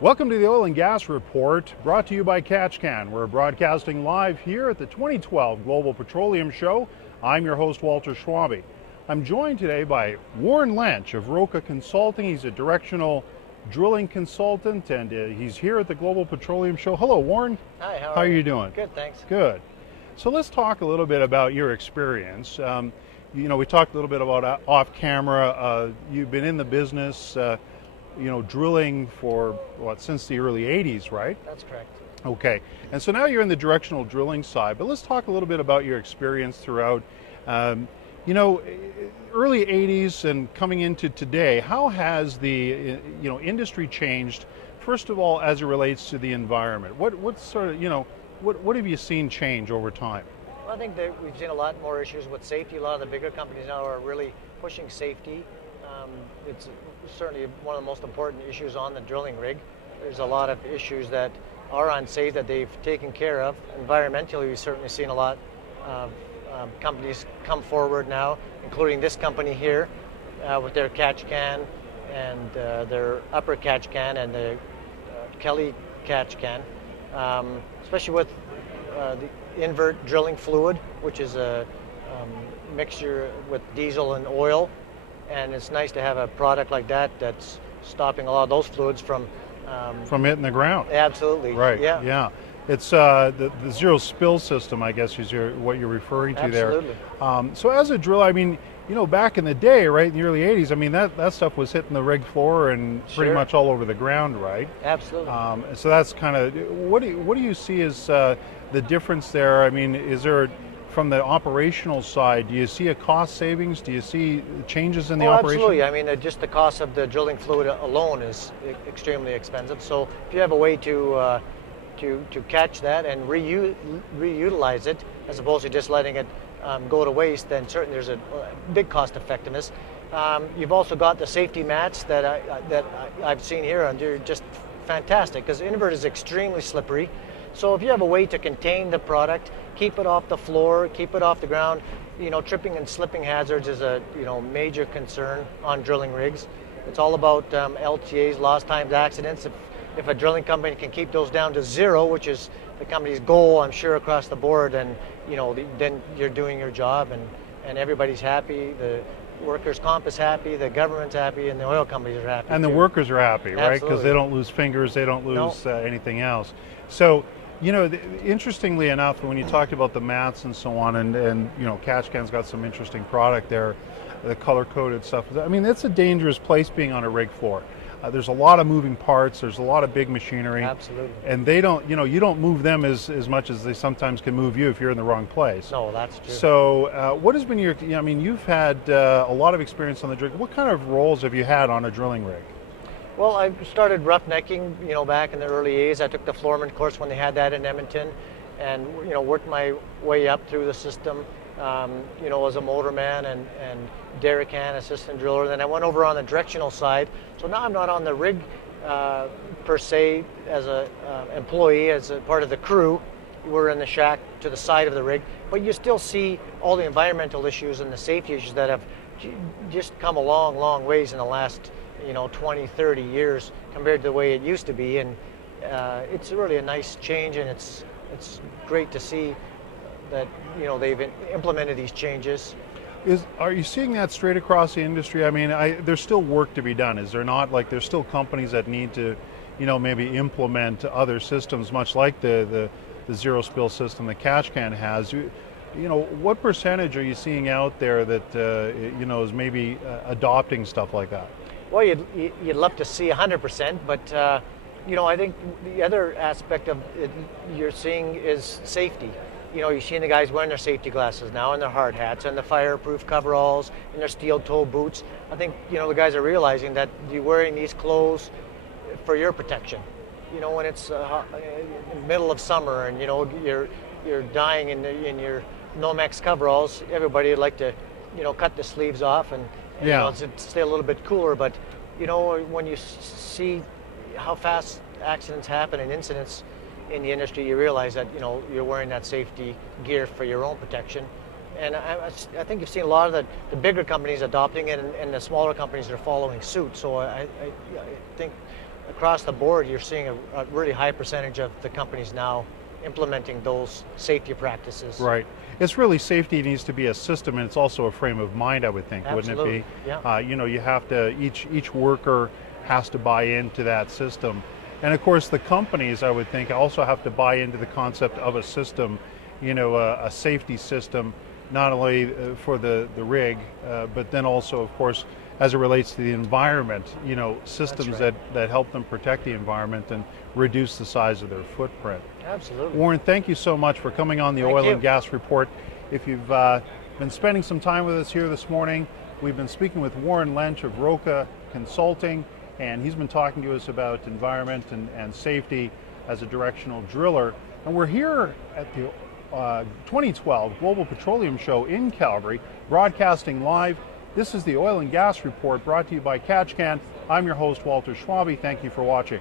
Welcome to the Oil and Gas Report, brought to you by Katch. We're broadcasting live here at the 2012 Global Petroleum Show. I'm your host, Walter Schwabe. I'm joined today by Warran Lench of Roca Consulting. He's a directional drilling consultant, and he's here at the Global Petroleum Show. Hello, Warran. Hi, how are you doing? Good, thanks. Good. So let's talk a little bit about your experience. We talked a little bit about off camera. You've been in the business drilling for since the early 80s, right? That's correct. Okay, and so now you're in the directional drilling side, but let's talk a little bit about your experience throughout, early 80s and coming into today. How has the, industry changed, first of all, as it relates to the environment? What sort of, what have you seen change over time? Well, I think that we've seen a lot more issues with safety. A lot of the bigger companies now are really pushing safety. It's certainly one of the most important issues on the drilling rig. There's a lot of issues that are unsafe that they've taken care of. Environmentally, we've certainly seen a lot of companies come forward now, including this company here with their Katch can and their upper Katch can and the Kelly Katch can, especially with the invert drilling fluid, which is a mixture with diesel and oil. And it's nice to have a product like that that's stopping a lot of those fluids from hitting the ground. Absolutely. Right. Yeah. It's the zero spill system, I guess, is what you're referring to Absolutely. there. So as a driller, I mean, back in the day, right, in the early 80s, I mean, that stuff was hitting the rig floor and pretty much all over the ground, right? Absolutely. So that's kind of, what do you see as the difference there? I mean, is there, from the operational side, do you see a cost savings? Do you see changes in the operation? Absolutely. I mean, just the cost of the drilling fluid alone is extremely expensive. So if you have a way to catch that and reutilize it, as opposed to just letting it go to waste, then certainly there's a big cost effectiveness. You've also got the safety mats that I've seen here, and they're just fantastic because invert is extremely slippery. So if you have a way to contain the product, keep it off the floor, keep it off the ground, tripping and slipping hazards is a major concern on drilling rigs. It's all about LTAs, lost times accidents. If a drilling company can keep those down to zero, which is the company's goal, I'm sure, across the board, and then you're doing your job, and everybody's happy. The workers' comp is happy, the government's happy, and the oil companies are happy. And the workers are happy, right? Because they don't lose fingers, they don't lose anything else. So, interestingly enough, when you talked about the mats and so on, and Katch Can's got some interesting product there, the color-coded stuff. I mean, it's a dangerous place being on a rig floor. There's a lot of moving parts. There's a lot of big machinery. Absolutely. And they don't, you don't move them as much as they sometimes can move you if you're in the wrong place. No, that's true. So what has been your, you've had a lot of experience on the rig. What kind of roles have you had on a drilling rig? Well, I started roughnecking, back in the early 80s. I took the floorman course when they had that in Edmonton, and worked my way up through the system. As a motorman and derrick hand, assistant driller. Then I went over on the directional side. So now I'm not on the rig per se as a employee, as a part of the crew. We're in the shack to the side of the rig, but you still see all the environmental issues and the safety issues that have just come a long ways in the last 20, 30 years compared to the way it used to be, and it's really a nice change, and it's great to see that they've implemented these changes. Are you seeing that straight across the industry? I mean, there's still work to be done, is there not? Like, there's still companies that need to, maybe implement other systems, much like the zero spill system that Katch Can has. What percentage are you seeing out there that is maybe adopting stuff like that? Well, you'd love to see 100%, but I think the other aspect of it you're seeing is safety. You're seeing the guys wearing their safety glasses now, and their hard hats, and the fireproof coveralls, and their steel-toe boots. I think the guys are realizing that you're wearing these clothes for your protection. When it's in the middle of summer, and you're dying in your Nomex coveralls, everybody would like to cut the sleeves off and stay a little bit cooler. But when you see how fast accidents happen and incidents in the industry, you realize that you're wearing that safety gear for your own protection. And I think you've seen a lot of the bigger companies adopting it, and the smaller companies are following suit. So I think across the board, you're seeing a really high percentage of the companies now implementing those safety practices. Right. It's really, safety needs to be a system, and it's also a frame of mind, I would think, Absolutely. wouldn't it be? Yeah. You know, you have to, each worker has to buy into that system. And of course, the companies, I would think, also have to buy into the concept of a system, you know, a safety system, not only for the rig, but then also, of course, as it relates to the environment, you know, systems right. that help them protect the environment and reduce the size of their footprint. Absolutely. Warren, thank you so much for coming on the Thank Oil you. and Gas Report. If you've been spending some time with us here this morning, we've been speaking with Warran Lench of Roca Consulting, and he's been talking to us about environment and safety as a directional driller. And we're here at the 2012 Global Petroleum Show in Calgary, broadcasting live. This is the Oil and Gas Report, brought to you by Katch. I'm your host, Walter Schwabe. Thank you for watching.